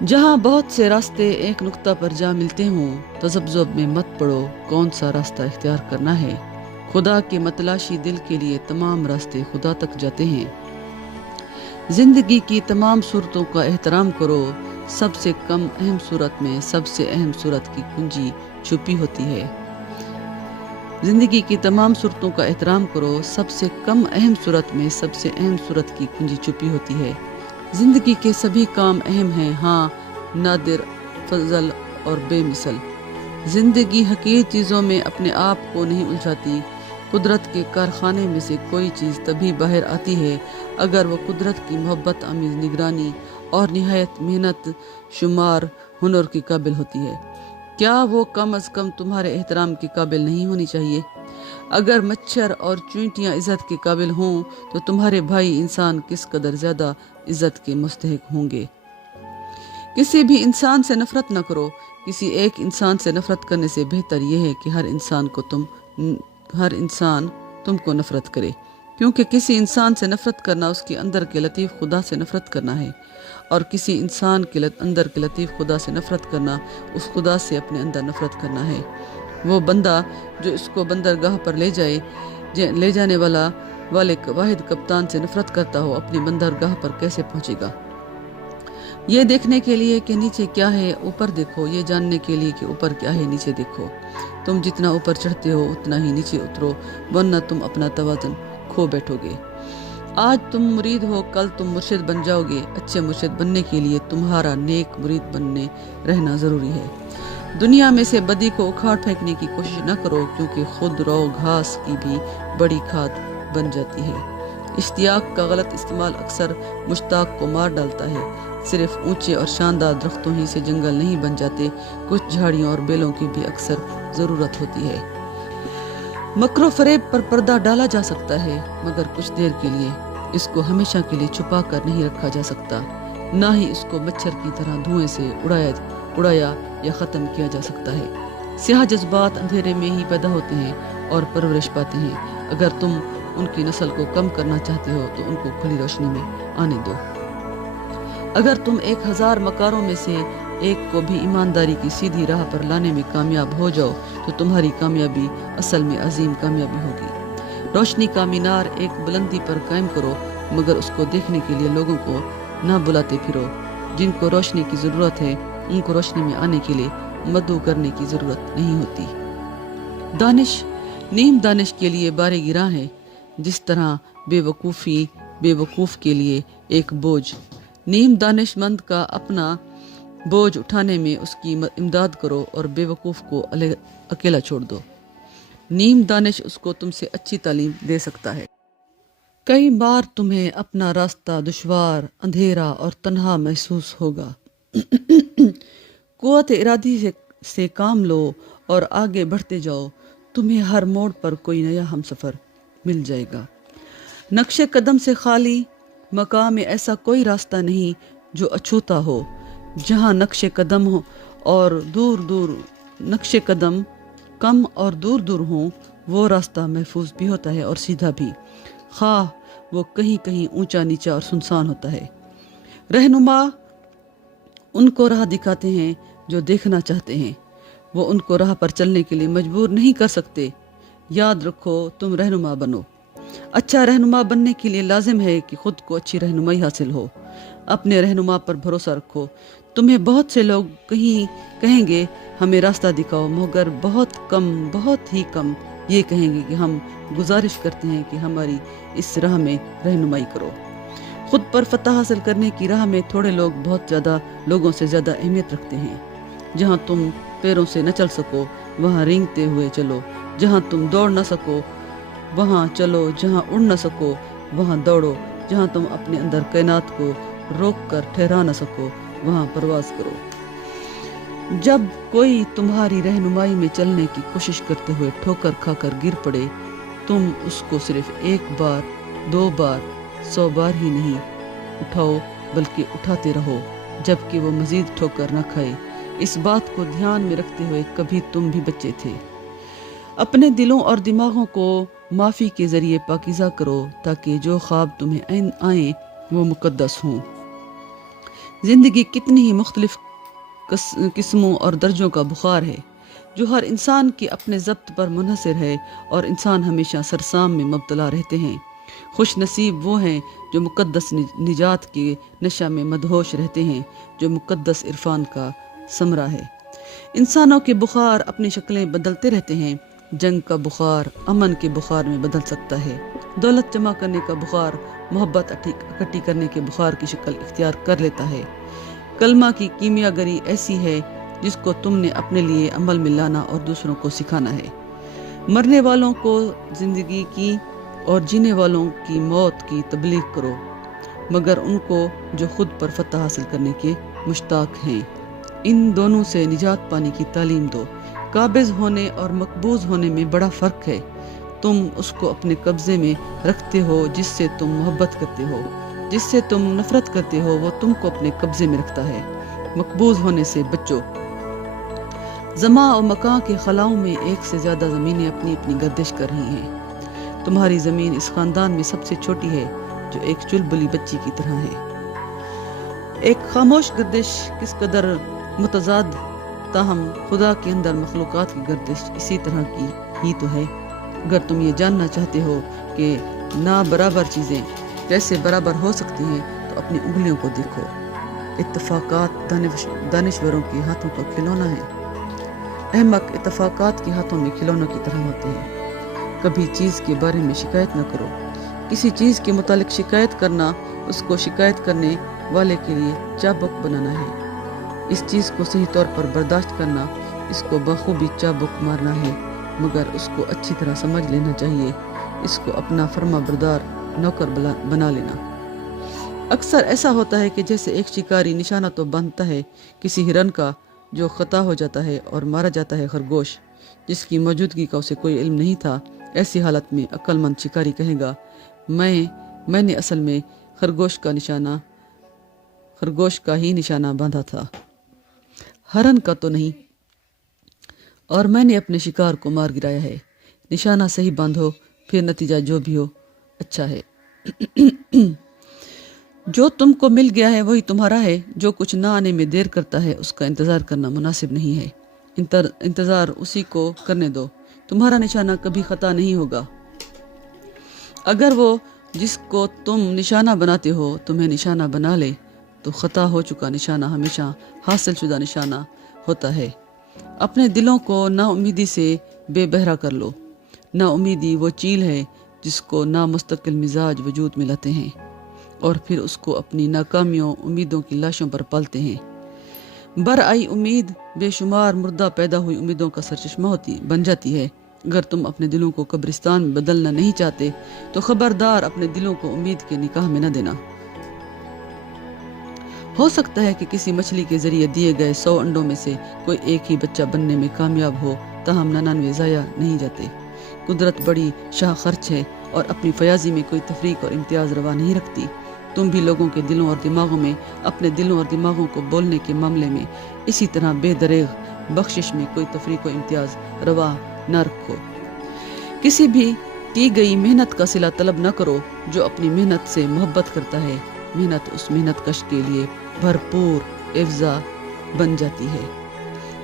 جہاں بہت سے راستے ایک نقطہ پر جا ملتے ہوں، تذبذب میں مت پڑو کون سا راستہ اختیار کرنا ہے۔ خدا کے متلاشی دل کے لیے تمام راستے خدا تک جاتے ہیں۔ زندگی کی تمام صورتوں کا احترام کرو، سب سے کم اہم صورت میں سب سے اہم صورت کی کنجی چھپی ہوتی ہے۔ زندگی کی تمام صورتوں کا احترام کرو، سب سے کم اہم صورت میں سب سے اہم صورت کی کنجی چھپی ہوتی ہے۔ زندگی کے سبھی کام اہم ہیں، ہاں، نادر، فضل اور بے مثل۔ زندگی حقیر چیزوں میں اپنے آپ کو نہیں الجھاتی۔ قدرت کے کارخانے میں سے کوئی چیز تبھی باہر آتی ہے اگر وہ قدرت کی محبت آمیز نگرانی اور نہایت محنت شمار ہنر کے قابل ہوتی ہے۔ کیا وہ کم از کم تمہارے احترام کے قابل نہیں ہونی چاہیے؟ اگر مچھر اور چیونٹیاں عزت کے قابل ہوں تو تمہارے بھائی انسان کس قدر زیادہ عزت کے مستحق ہوں گے۔ کسی بھی انسان سے نفرت نہ کرو۔ کسی ایک انسان سے نفرت کرنے سے بہتر یہ ہے کہ ہر انسان تم کو نفرت کرے، کیونکہ کسی انسان سے نفرت کرنا اس کے اندر کے لطیف خدا سے نفرت کرنا ہے، اور کسی انسان کے اندر کے لطیف خدا سے نفرت کرنا اس خدا سے اپنے اندر نفرت کرنا ہے۔ وہ بندہ جو اس کو بندرگاہ پر لے جانے والے واحد کپتان سے نفرت کرتا ہو، اپنی بندرگاہ پر کیسے پہنچے گا؟ یہ دیکھنے کے لیے کہ نیچے کیا ہے اوپر دیکھو، یہ جاننے کے لیے کہ اوپر کیا ہے نیچے دیکھو۔ تم جتنا اوپر چڑھتے ہو اتنا ہی نیچے اترو، ورنہ تم اپنا توازن کھو بیٹھو گے۔ آج تم مرید ہو، کل تم مرشد بن جاؤ گے۔ اچھے مرشد بننے کے لیے تمہارا نیک مرید بننے رہنا ضروری ہے۔ دنیا میں سے بدی کو اکھاڑ پھینکنے کی کوشش نہ کرو، کیونکہ خود رو گھاس کی بھی بڑی کھاد بن جاتی ہے۔ اشتیاق کا غلط استعمال اکثر مشتاق کو مار ڈالتا ہے۔ صرف اونچے اور شاندار درختوں ہی سے جنگل نہیں بن جاتے، کچھ جھاڑیوں اور بیلوں کی بھی اکثر ضرورت ہوتی ہے۔ مکر و فریب پر پردہ ڈالا جا سکتا ہے، مگر کچھ دیر کے لیے۔ اس کو ہمیشہ کے لیے چھپا کر نہیں رکھا جا سکتا، نہ ہی اس کو مچھر کی طرح دھوئیں سے اڑایا یا ختم کیا جا سکتا ہے۔ سیاہ جذبات اندھیرے میں ہی پیدا ہوتے ہیں اور پرورش پاتے ہیں۔ اگر تم ان کی نسل کو کم کرنا چاہتے ہو تو ان کو کھلی روشنی میں آنے دو۔ اگر تم 1000 مکاروں میں سے ایک کو بھی ایمانداری کی سیدھی راہ پر لانے میں کامیاب ہو جاؤ تو تمہاری کامیابی اصل میں عظیم کامیابی ہوگی۔ روشنی کا مینار ایک بلندی پر قائم کرو، مگر اس کو دیکھنے کے لیے لوگوں کو نہ بلاتے پھرو۔ جن کو روشنی کی ضرورت ہے ان کو روشنی میں آنے کے لیے مدعو کرنے کی ضرورت نہیں ہوتی۔ دانش نیم دانش کے لیے بارے گراں ہے، جس طرح بے وقوف کے لیے ایک بوجھ۔ نیم دانش مند کا اپنا بوجھ اٹھانے میں اس کی امداد کرو اور بے وقوف کو اکیلا چھوڑ دو۔ نیم دانش اس کو تم سے اچھی تعلیم دے سکتا ہے۔ کئی بار تمہیں اپنا راستہ دشوار، اندھیرا اور تنہا محسوس ہوگا۔ قوت ارادی سے کام لو اور آگے بڑھتے جاؤ، تمہیں ہر موڑ پر کوئی نیا ہمسفر مل جائے گا۔ نقش قدم سے خالی مقام میں ایسا کوئی راستہ نہیں جو اچھوتا ہو۔ جہاں نقش قدم ہو اور نقش قدم کم اور دور دور ہوں، وہ راستہ محفوظ بھی ہوتا ہے اور سیدھا بھی، خواہ وہ کہیں اونچا نیچا اور سنسان ہوتا ہے۔ رہنما ان کو راہ دکھاتے ہیں جو دیکھنا چاہتے ہیں، وہ ان کو راہ پر چلنے کے لیے مجبور نہیں کر سکتے۔ یاد رکھو، تم رہنما بنو۔ اچھا رہنما بننے کے لیے لازم ہے کہ خود کو اچھی رہنمائی حاصل ہو۔ اپنے رہنما پر بھروسہ رکھو۔ تمہیں بہت سے لوگ کہیں گے ہمیں راستہ دکھاؤ، مگر بہت ہی کم یہ کہیں گے کہ ہم گزارش کرتے ہیں کہ ہماری اس راہ میں رہنمائی کرو۔ خود پر فتح حاصل کرنے کی راہ میں تھوڑے لوگ بہت زیادہ لوگوں سے زیادہ اہمیت رکھتے ہیں۔ جہاں تم پیروں سے نہ چل سکو وہاں رینگتے ہوئے چلو، جہاں تم دوڑ نہ سکو وہاں چلو، جہاں اڑ نہ سکو وہاں دوڑو، جہاں تم اپنے اندر کائنات کو روک کر ٹھہرا نہ سکو وہاں پرواز کرو۔ جب کوئی تمہاری رہنمائی میں چلنے کی کوشش کرتے ہوئے ٹھوکر کھا کر گر پڑے، تم اس کو صرف 1 بار 2 بار 100 بار ہی نہیں اٹھاؤ بلکہ اٹھاتے رہو جب کہ وہ مزید ٹھوکر نہ کھائے۔ اس بات کو دھیان میں رکھتے ہوئے کبھی تم بھی بچے تھے۔ اپنے دلوں اور دماغوں کو معافی کے ذریعے پاکیزہ کرو تاکہ جو خواب تمہیں آئیں وہ مقدس ہوں۔ زندگی کتنی ہی مختلف قسموں اور درجوں کا بخار ہے جو ہر انسان کے اپنے ضبط پر منحصر ہے، اور انسان ہمیشہ سرسام میں مبتلا رہتے ہیں۔ خوش نصیب وہ ہیں جو مقدس نجات کے نشہ میں مدہوش رہتے ہیں، جو مقدس عرفان کا ثمرہ ہے۔ انسانوں کے بخار اپنی شکلیں بدلتے رہتے ہیں۔ جنگ کا بخار امن کے بخار میں بدل سکتا ہے، دولت جمع کرنے کا بخار محبت اکٹھی کرنے کے بخار کی شکل اختیار کر لیتا ہے۔ کلمہ کی کیمیا گری ایسی ہے جس کو تم نے اپنے لیے عمل میں لانا اور دوسروں کو سکھانا ہے۔ مرنے والوں کو زندگی کی اور جینے والوں کی موت کی تبلیغ کرو، مگر ان کو جو خود پر فتح حاصل کرنے کے مشتاق ہیں۔ ان دونوں سے نجات پانے کی تعلیم دو۔ قابض ہونے اور مقبوض ہونے میں بڑا فرق ہے۔ تم اس کو اپنے قبضے میں رکھتے ہو جس سے تم محبت کرتے ہو، جس سے تم نفرت کرتے ہو وہ تم کو اپنے قبضے میں رکھتا ہے۔ مقبوض ہونے سے بچو۔ زمان اور مکان کے خلاؤں میں ایک سے زیادہ زمینیں اپنی اپنی گردش کر رہی ہیں۔ تمہاری زمین اس خاندان میں سب سے چھوٹی ہے جو ایک چلبلی بچی کی طرح ہے۔ ایک خاموش گردش کس قدر متضاد، تاہم خدا کے اندر مخلوقات کی گردش اسی طرح کی ہی تو ہے۔ اگر تم یہ جاننا چاہتے ہو کہ نا برابر چیزیں کیسے برابر ہو سکتی ہیں تو اپنی انگلیوں کو دیکھو۔ اتفاقات دانشوروں کے ہاتھوں کا کھلونا ہے، احمق اتفاقات کے ہاتھوں میں کھلونوں کی طرح ہوتے ہیں۔ کبھی چیز کے بارے میں شکایت نہ کرو۔ کسی چیز کے متعلق شکایت کرنا اس کو شکایت کرنے والے کے لیے چابک بنانا ہے۔ اس چیز کو صحیح طور پر برداشت کرنا اس کو بخوبی چابک مارنا ہے، مگر اس کو اچھی طرح سمجھ لینا چاہیے، اس کو اپنا فرما بردار نوکر بنا لینا۔ اکثر ایسا ہوتا ہے کہ جیسے ایک شکاری نشانہ تو باندھتا ہے کسی ہرن کا جو خطا ہو جاتا ہے اور مارا جاتا ہے خرگوش جس کی موجودگی کا اسے کوئی علم نہیں تھا۔ ایسی حالت میں عقل مند شکاری کہے گا میں نے اصل میں خرگوش کا ہی نشانہ باندھا تھا، ہرن کا تو نہیں، اور میں نے اپنے شکار کو مار گرایا ہے۔ نشانہ صحیح باندھو، پھر نتیجہ جو بھی ہو اچھا ہے۔ جو تم کو مل گیا ہے وہی تمہارا ہے۔ جو کچھ نہ آنے میں دیر کرتا ہے اس کا انتظار کرنا مناسب نہیں ہے۔ انتظار اسی کو کرنے دو، تمہارا نشانہ کبھی خطا نہیں ہوگا۔ اگر وہ جس کو تم نشانہ بناتے ہو تمہیں نشانہ بنا لے تو خطا ہو چکا نشانہ ہمیشہ حاصل شدہ نشانہ ہوتا ہے۔ اپنے دلوں کو نا امیدی سے بے بہرا کر لو۔ نا امیدی وہ چیل ہے جس کو نا مستقل مزاج وجود میں لاتے ہیں اور پھر اس کو اپنی ناکامیوں امیدوں کی لاشوں پر پالتے ہیں۔ برآئی امید بے شمار مردہ پیدا ہوئی امیدوں کا سرچشمہ بن جاتی ہے۔ اگر تم اپنے دلوں کو قبرستان میں بدلنا نہیں چاہتے تو خبردار اپنے دلوں کو امید کے نکاح میں نہ دینا۔ ہو سکتا ہے کہ کسی مچھلی کے ذریعے دیے گئے 100 انڈوں میں سے کوئی ایک ہی بچہ بننے میں کامیاب ہو، تاہم 99 ضائع نہیں جاتے۔ قدرت بڑی شاہ خرچ ہے اور اپنی فیاضی میں کوئی تفریق اور امتیاز روا نہیں رکھتی۔ تم بھی لوگوں کے دلوں اور دماغوں میں اپنے دلوں اور دماغوں کو بولنے کے معاملے میں اسی طرح بے دریغ بخشش میں کوئی تفریق و امتیاز روا نہ رکھو۔ کسی بھی کی گئی محنت کا صلہ طلب نہ کرو۔ جو اپنی محنت سے محبت کرتا ہے، محنت اس محنت کش کے لیے بھرپور افزا بن جاتی ہے۔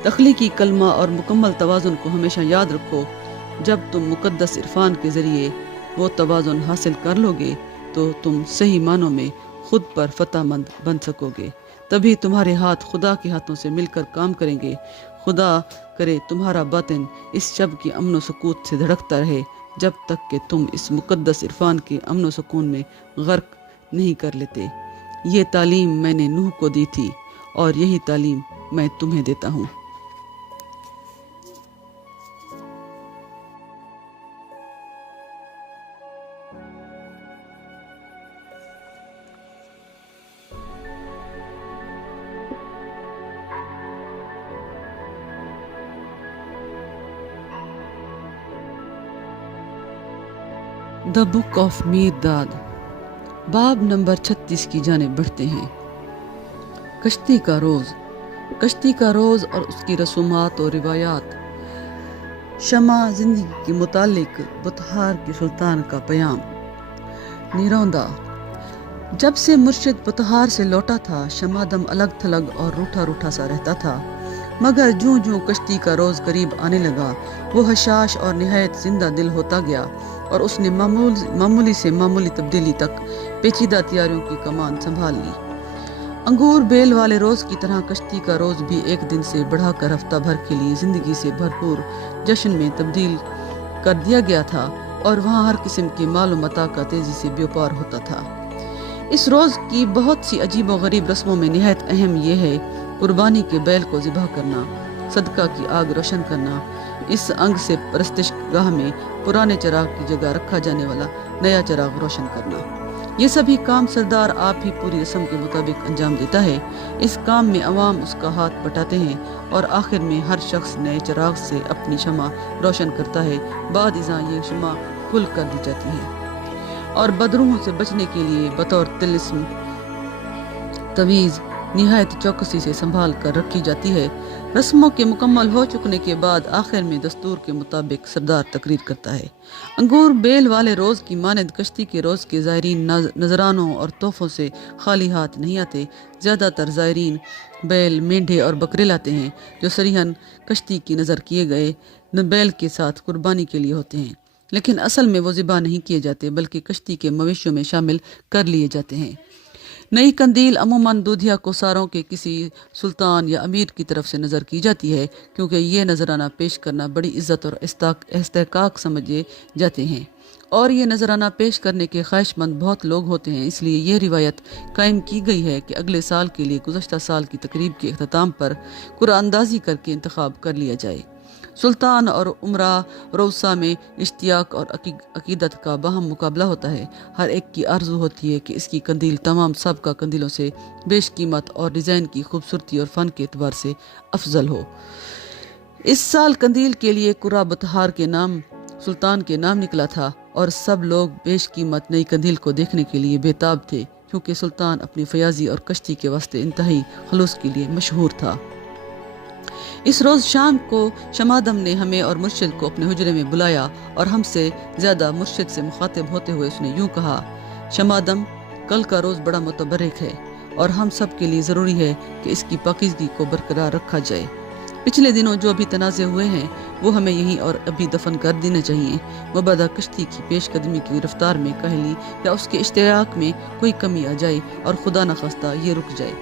تخلیقی کلمہ اور مکمل توازن کو ہمیشہ یاد رکھو۔ جب تم مقدس عرفان کے ذریعے وہ توازن حاصل کر لو گے تو تم صحیح معنوں میں خود پر فتح مند بن سکو گے۔ تبھی تمہارے ہاتھ خدا کے ہاتھوں سے مل کر کام کریں گے۔ خدا کرے تمہارا باطن اس شب کی امن و سکون سے دھڑکتا رہے جب تک کہ تم اس مقدس عرفان کے امن و سکون میں غرق نہیں کر لیتے۔ یہ تعلیم میں نے نوح کو دی تھی اور یہی تعلیم میں تمہیں دیتا ہوں۔ دا بک آف میر داد، باب نمبر 36 کی جانب بڑھتے ہیں۔ کشتی کا روز اور اس کی رسومات و روایات، شمع زندگی کے متعلق بطحار کے سلطان کا پیام۔ نیروندہ جب سے مرشد پتہار سے لوٹا تھا شمادم الگ تھلگ اور روٹھا روٹھا سا رہتا تھا، مگر جوں جوں کشتی کا روز قریب آنے لگا وہ حشاش اور نہایت زندہ دل ہوتا گیا، اور اس نے معمولی سے معمولی تبدیلی تک پیچیدہ تیاریوں کی کمان سنبھال لی۔ انگور بیل والے روز کی طرح کشتی کا روز بھی ایک دن سے بڑھا کر ہفتہ بھر کے لیے زندگی سے بھرپور جشن میں تبدیل کر دیا گیا تھا، اور وہاں ہر قسم کے مال و متاع کا تیزی سے بیوپار ہوتا تھا۔ اس روز کی بہت سی عجیب و غریب رسموں میں نہایت اہم یہ ہے قربانی کے بیل کو ذبح کرنا، صدقہ کی آگ روشن کرنا، اس انگ سے پرستش گاہ میں پرانے چراغ کی جگہ رکھا جانے والا نیا چراغ روشن کرنا۔ یہ سبھی کام سردار آپ ہی پوری رسم کے مطابق انجام دیتا ہے۔ اس کام میں عوام اس کا ہاتھ بٹاتے ہیں، اور آخر میں ہر شخص نئے چراغ سے اپنی شمع روشن کرتا ہے، بعد ازاں یہ شمع کھل کر دی جاتی ہے اور بدروحوں سے بچنے کے لیے بطور طلسم تویز نہایت چوکسی سے سنبھال کر رکھی جاتی ہے۔ رسموں کے مکمل ہو چکنے کے بعد آخر میں دستور کے مطابق سردار تقریر کرتا ہے۔ انگور بیل والے روز کی مانند کشتی کے روز کے زائرین نذرانوں اور تحفوں سے خالی ہاتھ نہیں آتے۔ زیادہ تر زائرین بیل، مینڈھے اور بکرے لاتے ہیں، جو صریحاً کشتی کی نظر کیے گئے بیل کے ساتھ قربانی کے لیے ہوتے ہیں، لیکن اصل میں وہ ذبح نہیں کیے جاتے بلکہ کشتی کے مویشیوں میں شامل کر لیے جاتے ہیں۔ نئی قندیل عموماً دودھیا کوساروں کے کسی سلطان یا امیر کی طرف سے نظر کی جاتی ہے، کیونکہ یہ نذرانہ پیش کرنا بڑی عزت اور استحقاق سمجھے جاتے ہیں، اور یہ نذرانہ پیش کرنے کے خواہش مند بہت لوگ ہوتے ہیں۔ اس لیے یہ روایت قائم کی گئی ہے کہ اگلے سال کے لیے گزشتہ سال کی تقریب کے اختتام پر قرعہ اندازی کر کے انتخاب کر لیا جائے۔ سلطان اور امراء روسا میں اشتیاق اور عقیدت کا باہم مقابلہ ہوتا ہے۔ ہر ایک کی آرزو ہوتی ہے کہ اس کی قندیل تمام سابقہ قندیلوں سے بیش قیمت اور ڈیزائن کی خوبصورتی اور فن کے اعتبار سے افضل ہو۔ اس سال قندیل کے لیے قرعہ بطحار کے نام سلطان کے نام نکلا تھا، اور سب لوگ بیش قیمت نئی قندیل کو دیکھنے کے لیے بےتاب تھے، کیونکہ سلطان اپنی فیاضی اور کشتی کے واسطے انتہائی خلوص کے لیے مشہور تھا۔ اس روز شام کو شمادم نے ہمیں اور مرشد کو اپنے حجرے میں بلایا، اور ہم سے زیادہ مرشد سے مخاطب ہوتے ہوئے اس نے یوں کہا: شمادم، کل کا روز بڑا متبرک ہے، اور ہم سب کے لیے ضروری ہے کہ اس کی پاکیزگی کو برقرار رکھا جائے۔ پچھلے دنوں جو ابھی تنازع ہوئے ہیں وہ ہمیں یہیں اور ابھی دفن کر دینے چاہیے، مبادا کشتی کی پیش قدمی کی رفتار میں کاہلی یا اس کے اشتراک میں کوئی کمی آ جائے اور خدا نخواستہ یہ رک جائے۔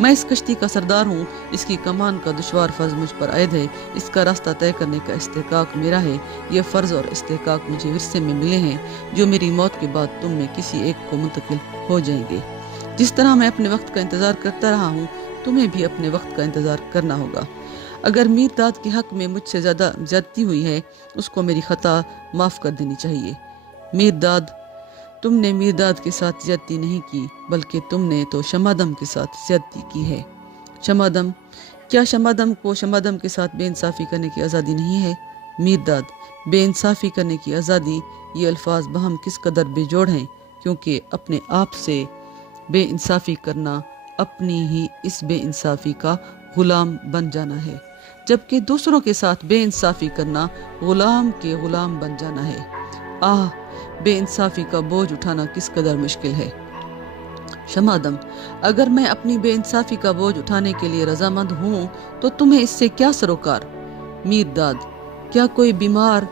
میں اس کشتی کا سردار ہوں، اس کی کمان کا دشوار فرض مجھ پر عائد ہے، اس کا راستہ طے کرنے کا استحقاق میرا ہے۔ یہ فرض اور استحقاق مجھے ورثے میں ملے ہیں، جو میری موت کے بعد تم میں کسی ایک کو منتقل ہو جائیں گے۔ جس طرح میں اپنے وقت کا انتظار کرتا رہا ہوں، تمہیں بھی اپنے وقت کا انتظار کرنا ہوگا۔ اگر میر داد کے حق میں مجھ سے زیادہ زیادتی ہوئی ہے، اس کو میری خطا معاف کر دینی چاہیے۔ میر داد، تم نے میر داد کے ساتھ زیادتی نہیں کی، بلکہ تم نے تو شمادم کے ساتھ زیادتی کی ہے۔ شمادم، کیا شمادم کو شمادم کے ساتھ بے انصافی کرنے کی آزادی نہیں ہے؟ میر داد، بے انصافی کرنے کی آزادی، یہ الفاظ بہم کس قدر بے جوڑ ہیں، کیونکہ اپنے آپ سے بے انصافی کرنا اپنی ہی اس بے انصافی کا غلام بن جانا ہے، جبکہ دوسروں کے ساتھ بے انصافی کرنا غلام کے غلام بن جانا ہے۔ آہ، بے انصافی کا بوجھ اٹھانا کس قدر مشکل ہے۔ شمادم، اگر میں اپنی بے انصافی کا بوجھ اٹھانے کے لیے رضامند ہوں تو تمہیں اس سے کیا سروکار؟ میر داد، کیا کوئی بیمار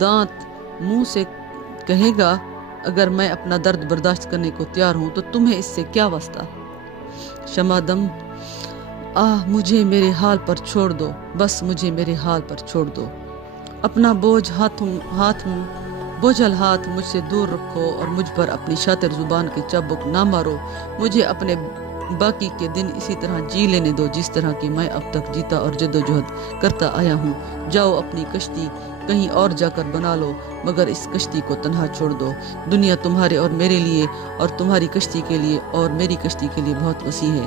دانت منہ سے کہے گا اگر میں اپنا درد برداشت کرنے کو تیار ہوں تو تمہیں اس سے کیا واسطہ؟ شمادم، مجھے میرے حال پر چھوڑ دو، بس مجھے میرے حال پر چھوڑ دو۔ اپنا بوجھل ہاتھ مجھ سے دور رکھو اور مجھ پر اپنی شاطر زبان کے چابک نہ مارو۔ مجھے اپنے باقی کے دن اسی طرح جی لینے دو جس طرح کہ میں اب تک جیتا اور جدوجہد کرتا آیا ہوں۔ جاؤ اپنی کشتی کہیں اور جا کر بنا لو، مگر اس کشتی کو تنہا چھوڑ دو۔ دنیا تمہارے اور میرے لیے اور تمہاری کشتی کے لیے اور میری کشتی کے لیے بہت وسیع ہے۔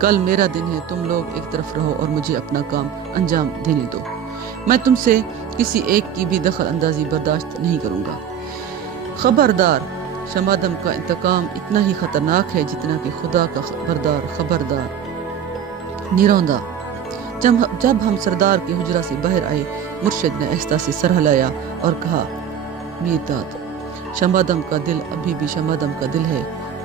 کل میرا دن ہے، تم لوگ ایک طرف رہو اور مجھے اپنا کام انجام دینے دو۔ میں تم سے کسی ایک کی بھی دخل اندازی برداشت نہیں کروں گا۔ خبردار، شمادم کا انتقام اتنا ہی خطرناک ہے جتنا کہ خدا کا خبردار۔ نیروندہ، جب ہم سردار کے حجرہ سے باہر آئے، مرشد نے آہستہ سے سر ہلایا اور کہا: میر داد، شمادم کا دل ابھی بھی شمادم کا دل ہے،